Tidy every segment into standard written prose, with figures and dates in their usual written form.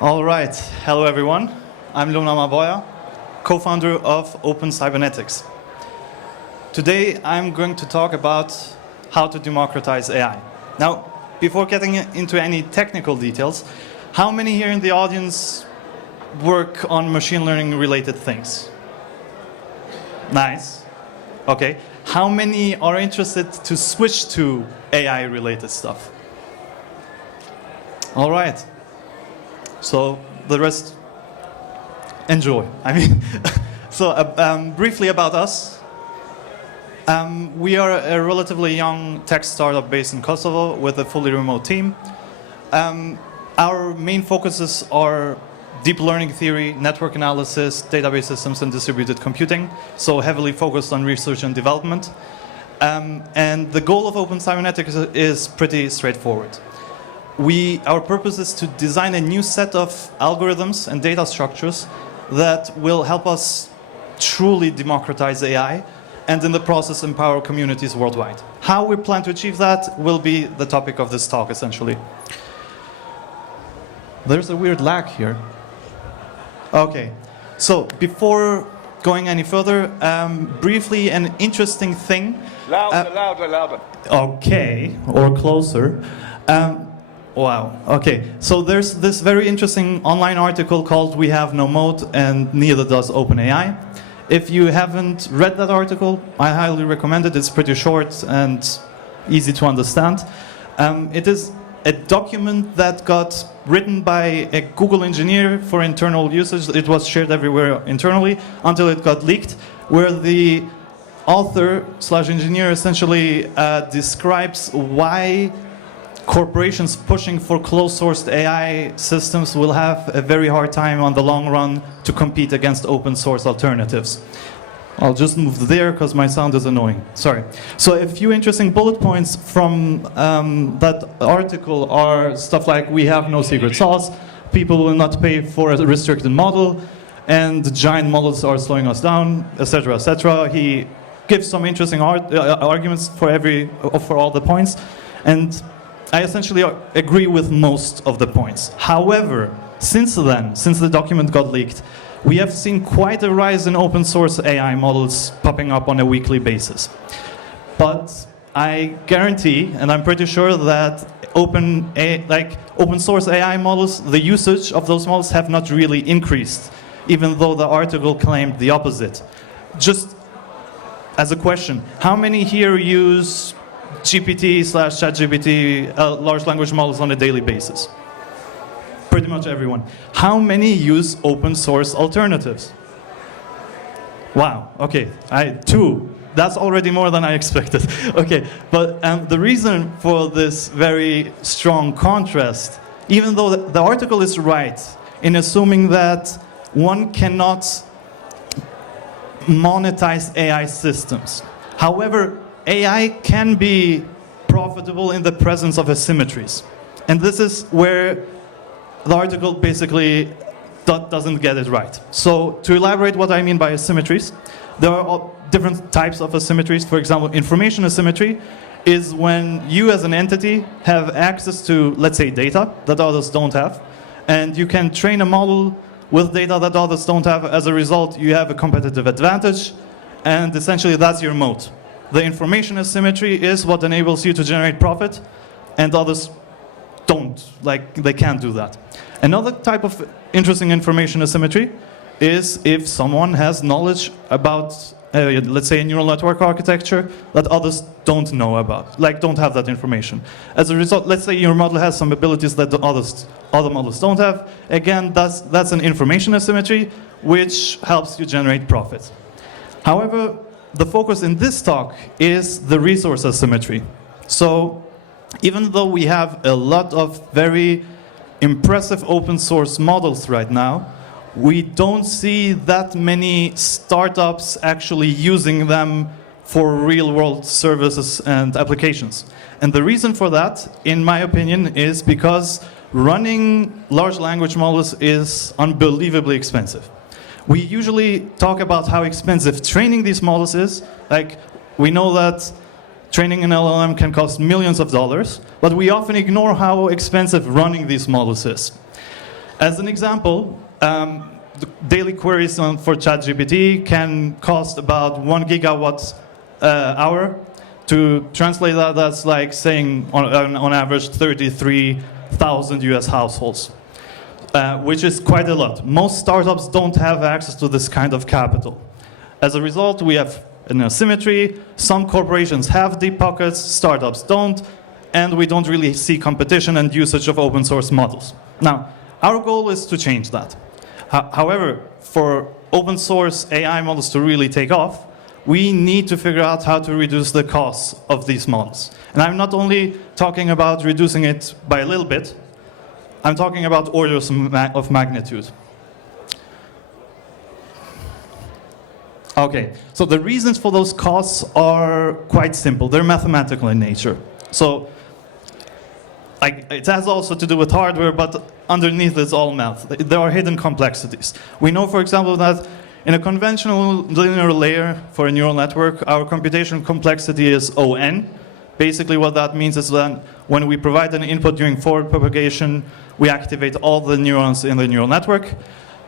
All right. Hello, everyone. I'm Lum Ramabaja, co-founder of Open Cybernetics. Today, I'm going to talk about how to democratize AI. Now, before getting into any technical details, how many here in the audience work on machine learning related things? Nice. Okay. How many are interested to switch to AI related stuff? All right. So the rest, enjoy. Briefly about us. We are a relatively young tech startup based in Kosovo with a fully remote team. Our main focuses are deep learning theory, network analysis, database systems, and distributed computing, so heavily focused on research and development. And the goal of Open Cybernetics is pretty straightforward. Our purpose is to design a new set of algorithms and data structures that will help us truly democratize AI and in the process empower communities worldwide. How we plan to achieve that will be the topic of this talk, essentially. There's a weird lag here. Okay, so before going any further, briefly an interesting thing. Louder. Okay, or closer. Wow, okay. So there's this very interesting online article called We Have No Moat and Neither Does OpenAI. If you haven't read that article, I highly recommend it. It's pretty short and easy to understand. It is a document that got written by a Google engineer for internal usage. It was shared everywhere internally until it got leaked, where the author/engineer essentially describes why corporations pushing for closed-sourced AI systems will have a very hard time on the long run to compete against open-source alternatives. I'll just move there because my sound is annoying. Sorry. So a few interesting bullet points from that article are stuff like we have no secret sauce, people will not pay for a restricted model, and giant models are slowing us down, etc., etc. He gives some interesting arguments for all the points, and I essentially agree with most of the points. However, since the document got leaked, we have seen quite a rise in open source AI models popping up on a weekly basis. But I guarantee, and I'm pretty sure that open source AI models, the usage of those models have not really increased, even though the article claimed the opposite. Just as a question, how many here use GPT/ChatGPT, large language models on a daily basis? Pretty much everyone. How many use open source alternatives? Wow, okay, 2. That's already more than I expected. Okay, but the reason for this very strong contrast, even though the article is right in assuming that one cannot monetize AI systems. However, AI can be profitable in the presence of asymmetries. And this is where the article basically doesn't get it right. So to elaborate what I mean by asymmetries, there are different types of asymmetries. For example, information asymmetry is when you as an entity have access to, let's say, data that others don't have. And you can train a model with data that others don't have. As a result, you have a competitive advantage. And essentially, that's your moat. The information asymmetry is what enables you to generate profit, and others don't, they can't do that. Another type of interesting information asymmetry is if someone has knowledge about, let's say, a neural network architecture that others don't know about, don't have that information. As a result, let's say your model has some abilities that other models don't have. Again, that's an information asymmetry, which helps you generate profit. However, the focus in this talk is the resource asymmetry. So even though we have a lot of very impressive open source models right now, we don't see that many startups actually using them for real world services and applications. And the reason for that, in my opinion, is because running large language models is unbelievably expensive. We usually talk about how expensive training these models is. We know that training an LLM can cost millions of dollars, but we often ignore how expensive running these models is. As an example, the daily queries for ChatGPT can cost about 1 gigawatt hour. To translate that, that's like saying on average 33,000 US households, which is quite a lot. Most startups don't have access to this kind of capital. As a result, we have an asymmetry. Some corporations have deep pockets, startups don't, and we don't really see competition and usage of open source models. Now, our goal is to change that. However, for open source AI models to really take off, we need to figure out how to reduce the costs of these models. And I'm not only talking about reducing it by a little bit, I'm talking about orders of magnitude. Okay, so the reasons for those costs are quite simple. They're mathematical in nature. So it has also to do with hardware, but underneath it's all math. There are hidden complexities. We know, for example, that in a conventional linear layer for a neural network, our computation complexity is ON. Basically what that means is that when we provide an input during forward propagation, we activate all the neurons in the neural network.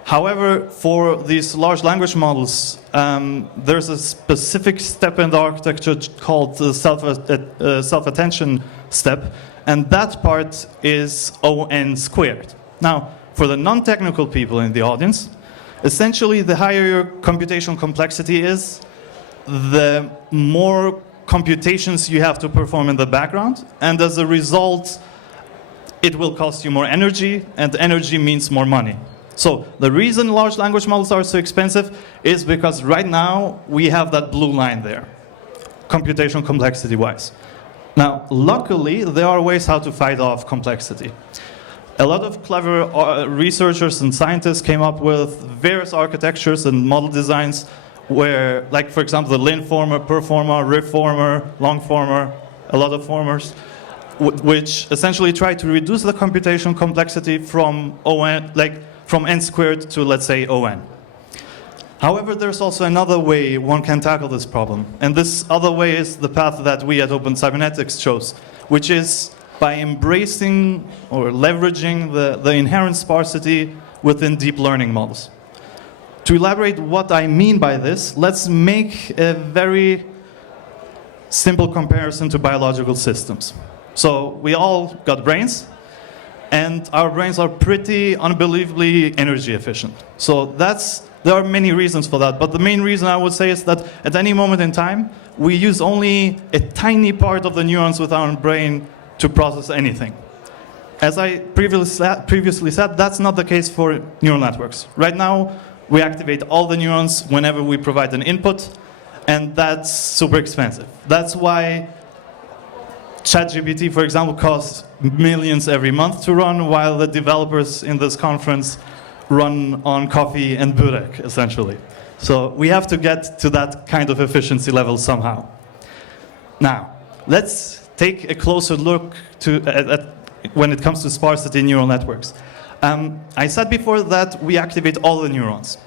However, for these large language models, there's a specific step in the architecture called the self-attention step, and that part is ON squared. Now, for the non-technical people in the audience, essentially the higher your computational complexity is, the more computations you have to perform in the background, and as a result, it will cost you more energy, and energy means more money. So the reason large language models are so expensive is because right now we have that blue line there, computational complexity-wise. Now, luckily, there are ways how to fight off complexity. A lot of clever researchers and scientists came up with various architectures and model designs where, like, for example, the lin former, per former, riff former, long former, a lot of formers, which essentially try to reduce the computational complexity from ON, from n squared to, let's say, ON. However, there's also another way one can tackle this problem. And this other way is the path that we at Open Cybernetics chose, which is by embracing or leveraging the inherent sparsity within deep learning models. To elaborate what I mean by this, let's make a very simple comparison to biological systems. So we all got brains, and our brains are pretty unbelievably energy efficient. So there are many reasons for that, but the main reason I would say is that at any moment in time, we use only a tiny part of the neurons with our brain to process anything. As I previously said, that's not the case for neural networks. Right now, we activate all the neurons whenever we provide an input, and that's super expensive. That's why ChatGPT, for example, costs millions every month to run, while the developers in this conference run on coffee and burek, essentially. So we have to get to that kind of efficiency level somehow. Now, let's take a closer look at when it comes to sparsity in neural networks. I said before that we activate all the neurons.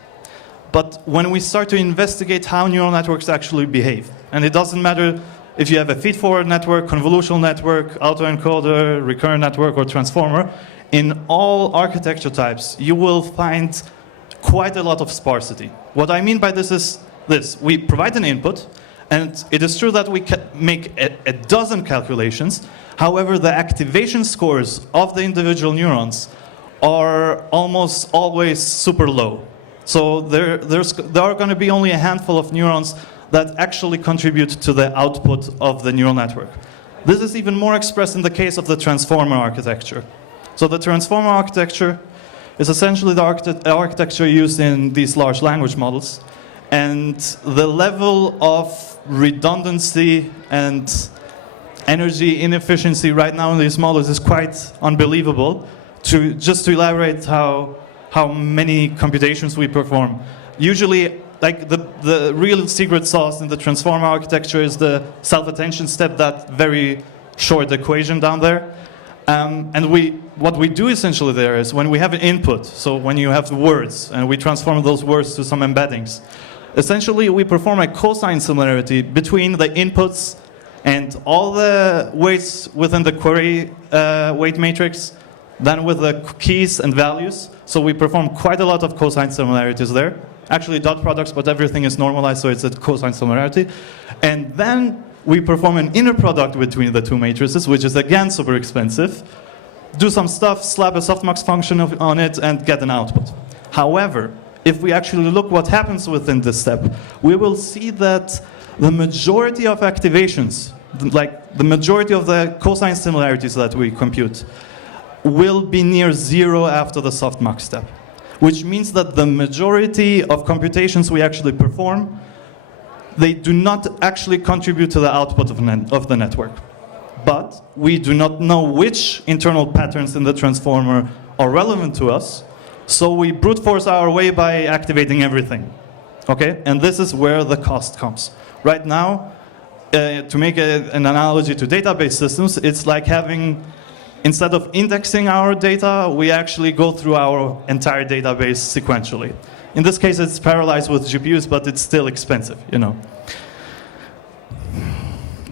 But when we start to investigate how neural networks actually behave, and it doesn't matter if you have a feed-forward network, convolutional network, autoencoder, recurrent network, or transformer, in all architecture types, you will find quite a lot of sparsity. What I mean by this is this. We provide an input, and it is true that we can make a dozen calculations. However, the activation scores of the individual neurons are almost always super low. So there are going to be only a handful of neurons that actually contribute to the output of the neural network. This is even more expressed in the case of the transformer architecture. So the transformer architecture is essentially the architecture used in these large language models. And the level of redundancy and energy inefficiency right now in these models is quite unbelievable. Just to elaborate how many computations we perform. Usually, like the real secret sauce in the transformer architecture is the self-attention step, that very short equation down there. And what we do essentially there is when we have an input, so when you have words, and we transform those words to some embeddings, essentially we perform a cosine similarity between the inputs and all the weights within the query weight matrix then with the keys and values. So we perform quite a lot of cosine similarities there. Actually dot products, but everything is normalized, so it's a cosine similarity. And then we perform an inner product between the two matrices, which is again super expensive. Do some stuff, slap a softmax function on it, and get an output. However, if we actually look what happens within this step, we will see that the majority of activations, like the majority of the cosine similarities that we compute, will be near zero after the softmax step, which means that the majority of computations we actually perform, they do not actually contribute to the output of the network. But we do not know which internal patterns in the transformer are relevant to us, so we brute force our way by activating everything. Okay? And this is where the cost comes. Right now, to make an analogy to database systems, it's like having, instead of indexing our data, we actually go through our entire database sequentially. In this case, it's parallelized with GPUs, but it's still expensive, you know.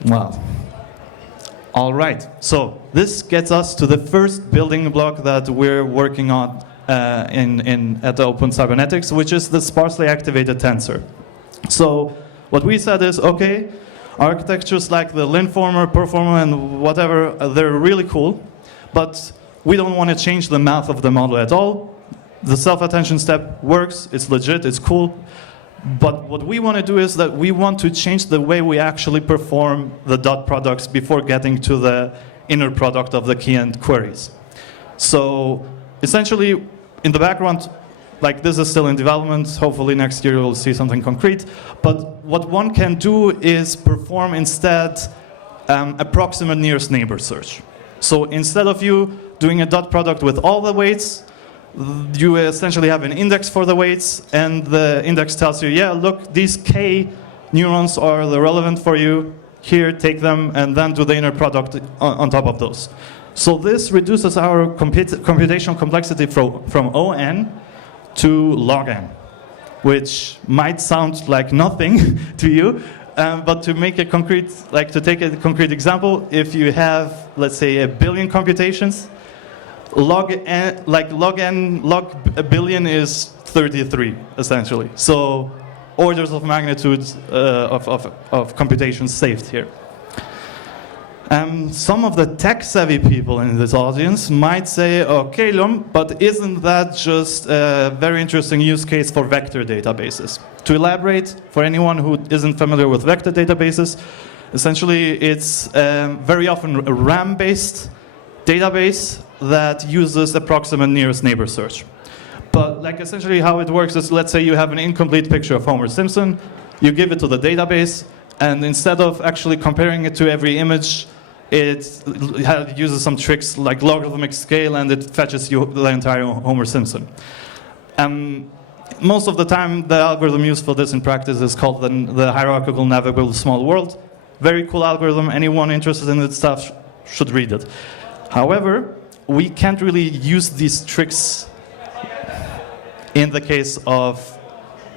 Wow. All right, so this gets us to the first building block that we're working on at the Open Cybernetics, which is the sparsely activated tensor. So what we said is, okay, architectures like the linformer, performer, and whatever, they're really cool, but we don't want to change the math of the model at all. The self-attention step works, it's legit, it's cool. But what we want to do is that we want to change the way we actually perform the dot products before getting to the inner product of the key and queries. So essentially, in the background, like this is still in development. Hopefully next year we'll see something concrete. But what one can do is perform instead approximate nearest neighbor search. So instead of you doing a dot product with all the weights, you essentially have an index for the weights, and the index tells you, yeah, look, these K neurons are the relevant for you. Here, take them, and then do the inner product on top of those. So this reduces our computational complexity from O(n) to log n, which might sound like nothing to you, but to make a concrete, like to take a concrete example, if you have, let's say, 1 billion computations, log a billion is 33, essentially. So orders of magnitude of computations saved here. Some of the tech-savvy people in this audience might say, okay, Lum, but isn't that just a very interesting use case for vector databases? To elaborate, for anyone who isn't familiar with vector databases, essentially it's very often a RAM-based database that uses approximate nearest neighbor search. But like essentially how it works is, let's say you have an incomplete picture of Homer Simpson, you give it to the database, and instead of actually comparing it to every image, it uses some tricks like logarithmic scale, and it fetches you the entire Homer Simpson. Most of the time, the algorithm used for this in practice is called the hierarchical navigable small world. Very cool algorithm. Anyone interested in this stuff should read it. However, we can't really use these tricks in the case of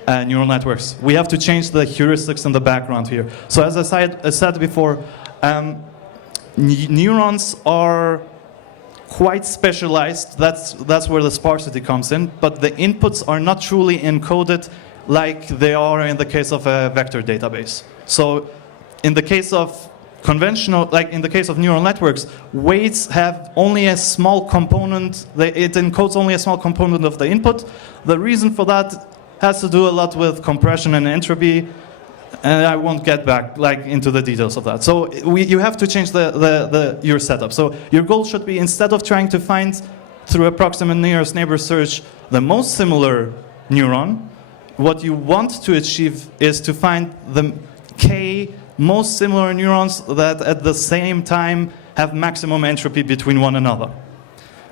neural networks. We have to change the heuristics in the background here. So as I said before, neurons are quite specialized. That's where the sparsity comes in. But the inputs are not truly encoded like they are in the case of a vector database. So in the case of conventional, like in the case of neural networks, weights have only a small component. It encodes only a small component of the input. The reason for that has to do a lot with compression and entropy, and I won't get back into the details of that. So you have to change your setup. So your goal should be, instead of trying to find through approximate nearest neighbor search the most similar neuron, what you want to achieve is to find the K most similar neurons that at the same time have maximum entropy between one another.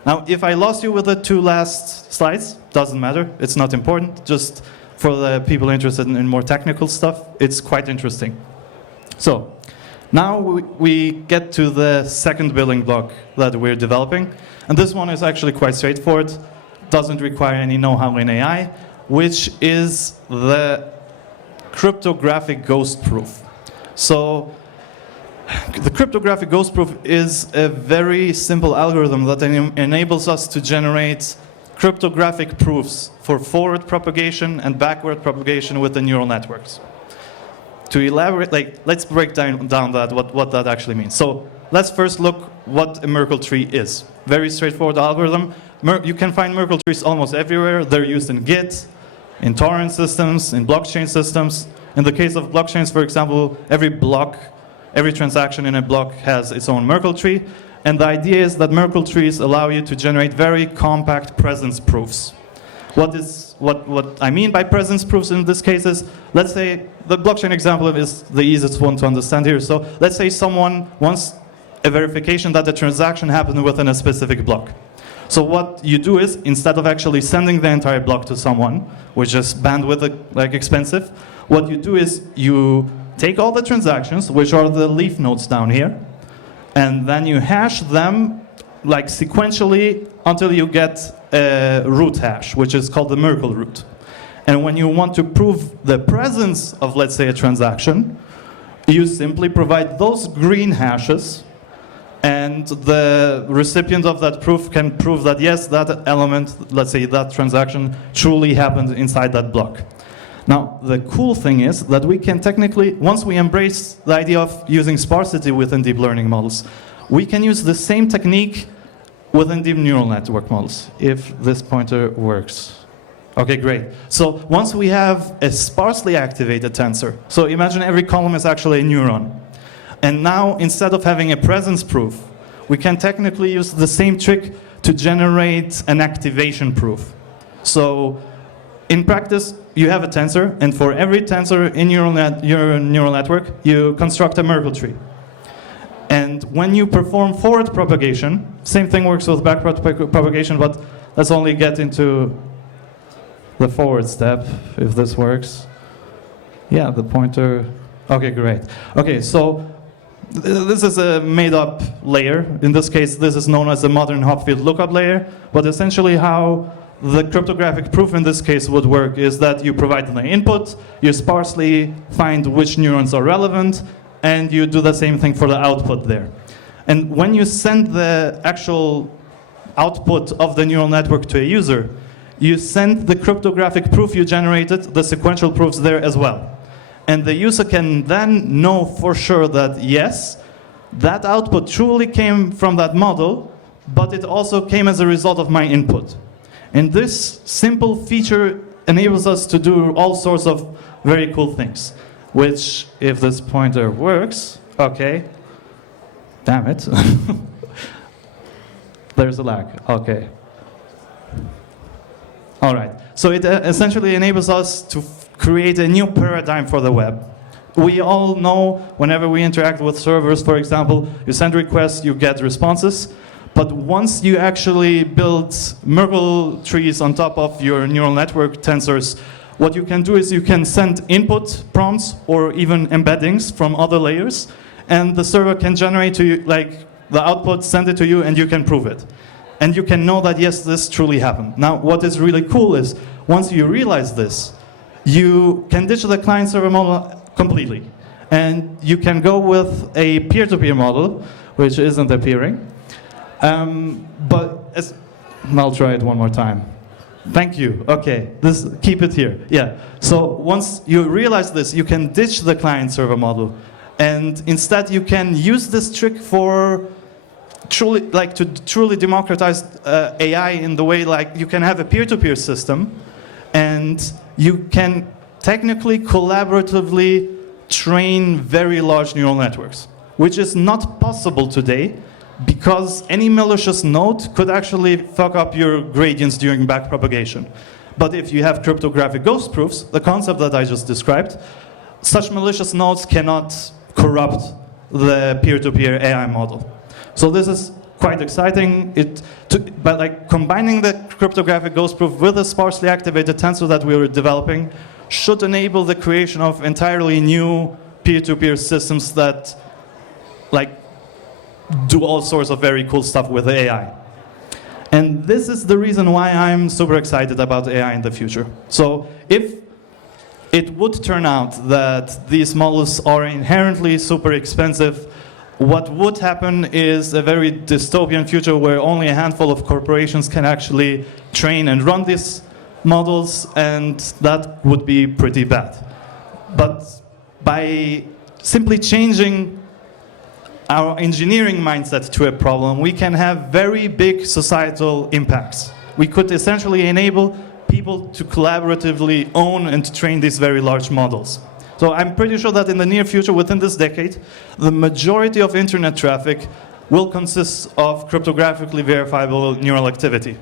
Now, if I lost you with the two last slides, doesn't matter, it's not important, just for the people interested in more technical stuff, it's quite interesting. So, now we get to the second building block that we're developing, and this one is actually quite straightforward, doesn't require any know-how in AI, which is the cryptographic ghost proof. So The cryptographic ghost proof is a very simple algorithm that enables us to generate cryptographic proofs for forward propagation and backward propagation with the neural networks. To elaborate, let's break down that, what that actually means. So let's first look what a Merkle tree is. Very straightforward algorithm. You can find Merkle trees almost everywhere. They're used in Git, in torrent systems, in blockchain systems. In the case of blockchains, for example, every transaction in a block has its own Merkle tree. And the idea is that Merkle trees allow you to generate very compact presence proofs. What I mean by presence proofs in this case is, let's say, the blockchain example is the easiest one to understand here. So let's say someone wants a verification that the transaction happened within a specific block. So what you do is, instead of actually sending the entire block to someone, which is bandwidth expensive, what you do is you take all the transactions, which are the leaf nodes down here, and then you hash them sequentially until you get a root hash, which is called the Merkle root. And when you want to prove the presence of, let's say, a transaction, you simply provide those green hashes, and the recipient of that proof can prove that, yes, that element, let's say that transaction, truly happened inside that block. Now, the cool thing is that we can technically, once we embrace the idea of using sparsity within deep learning models, we can use the same technique within deep neural network models, if this pointer works. Okay, great. So once we have a sparsely activated tensor, so imagine every column is actually a neuron. And now, instead of having a presence proof, we can technically use the same trick to generate an activation proof. So in practice, you have a tensor, and for every tensor in your neural network, you construct a Merkle tree. And when you perform forward propagation, same thing works with backward propagation, but let's only get into the forward step, if this works. Yeah, the pointer. Okay, great. Okay, so this is a made-up layer. In this case, this is known as the modern Hopfield lookup layer, but essentially how the cryptographic proof in this case would work is that you provide the input, you sparsely find which neurons are relevant, and you do the same thing for the output there. And when you send the actual output of the neural network to a user, you send the cryptographic proof you generated, the sequential proofs there as well. And the user can then know for sure that, yes, that output truly came from that model, but it also came as a result of my input. And this simple feature enables us to do all sorts of very cool things, which, if this pointer works, okay, damn it, there's a lag, okay. All right, so it essentially enables us to create a new paradigm for the web. We all know whenever we interact with servers, for example, you send requests, you get responses. But once you actually build Merkle trees on top of your neural network tensors, what you can do is you can send input prompts or even embeddings from other layers, and the server can generate to you, the output, send it to you, and you can prove it. And you can know that, yes, this truly happened. Now, what is really cool is, once you realize this, you can ditch the client-server model completely. And you can go with a peer-to-peer model, which isn't appearing. I'll try it one more time. Thank you. Okay, keep it here. Yeah. So once you realize this, you can ditch the client-server model, and instead you can use this trick for to truly democratize AI in the way you can have a peer-to-peer system, and you can technically collaboratively train very large neural networks, which is not possible today, because any malicious node could actually fuck up your gradients during backpropagation. But if you have cryptographic ghost proofs, the concept that I just described, such malicious nodes cannot corrupt the peer-to-peer AI model. So this is quite exciting. But combining the cryptographic ghost proof with a sparsely activated tensor that we were developing should enable the creation of entirely new peer-to-peer systems that do all sorts of very cool stuff with AI. And this is the reason why I'm super excited about AI in the future. So if it would turn out that these models are inherently super expensive, what would happen is a very dystopian future where only a handful of corporations can actually train and run these models, and that would be pretty bad. But by simply changing our engineering mindset to a problem, we can have very big societal impacts. We could essentially enable people to collaboratively own and to train these very large models. So I'm pretty sure that in the near future, within this decade, the majority of internet traffic will consist of cryptographically verifiable neural activity.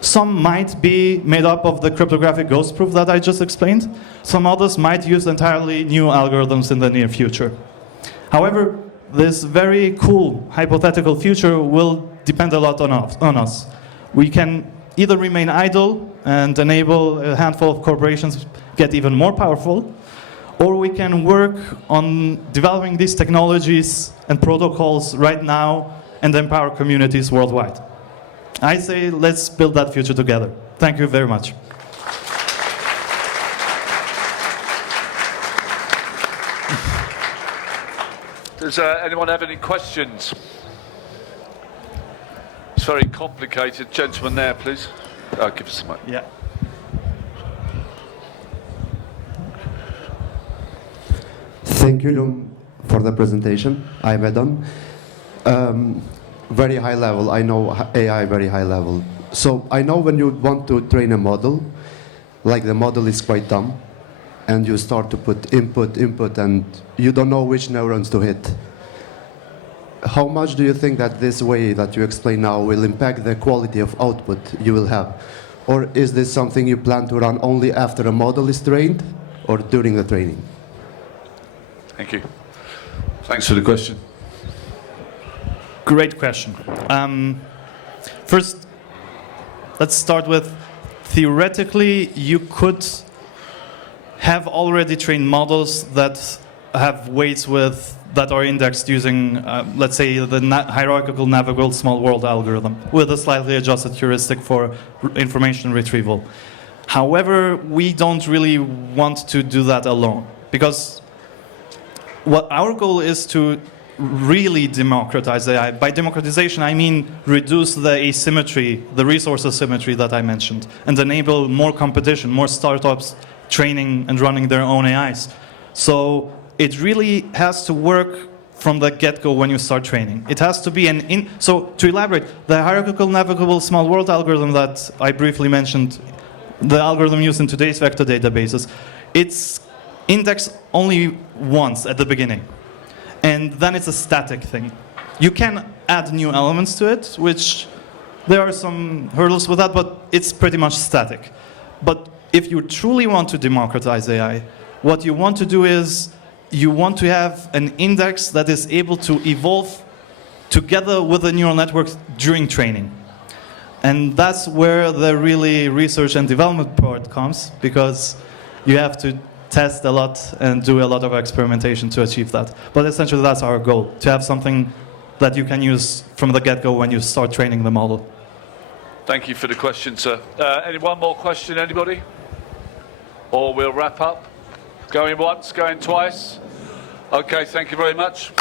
Some might be made up of the cryptographic ghost proof that I just explained. Some others might use entirely new algorithms in the near future. However, this very cool hypothetical future will depend a lot on us. We can either remain idle and enable a handful of corporations get even more powerful, or we can work on developing these technologies and protocols right now and empower communities worldwide. I say let's build that future together. Thank you very much. Does anyone have any questions? It's very complicated. Gentleman there, please. Give us a mic. Yeah. Thank you, Lum, for the presentation. I'm Adam. Very high level. I know AI very high level. So I know when you want to train a model, like the model is quite dumb, and you start to put input, and you don't know which neurons to hit. How much do you think that this way that you explain now will impact the quality of output you will have? Or is this something you plan to run only after a model is trained or during the training? Thank you. Thanks for the question. Great question. First, let's start with theoretically, you could have already trained models that have weights that are indexed using, let's say, the hierarchical navigable small world algorithm with a slightly adjusted heuristic for information retrieval. However, we don't really want to do that alone, because what our goal is to really democratize AI. By democratization, I mean reduce the asymmetry, the resource asymmetry that I mentioned, and enable more competition, more startups training and running their own AIs. So it really has to work from the get-go when you start training. It has to be so to elaborate, the hierarchical navigable small world algorithm that I briefly mentioned, the algorithm used in today's vector databases, it's indexed only once at the beginning. And then it's a static thing. You can add new elements to it, which there are some hurdles with that, but it's pretty much static. But if you truly want to democratize AI, what you want to do is you want to have an index that is able to evolve together with the neural network during training. And that's where the really research and development part comes, because you have to test a lot and do a lot of experimentation to achieve that. But essentially that's our goal, to have something that you can use from the get-go when you start training the model. Thank you for the question, sir. One more question, anybody? Or we'll wrap up. Going once, going twice. Okay, thank you very much.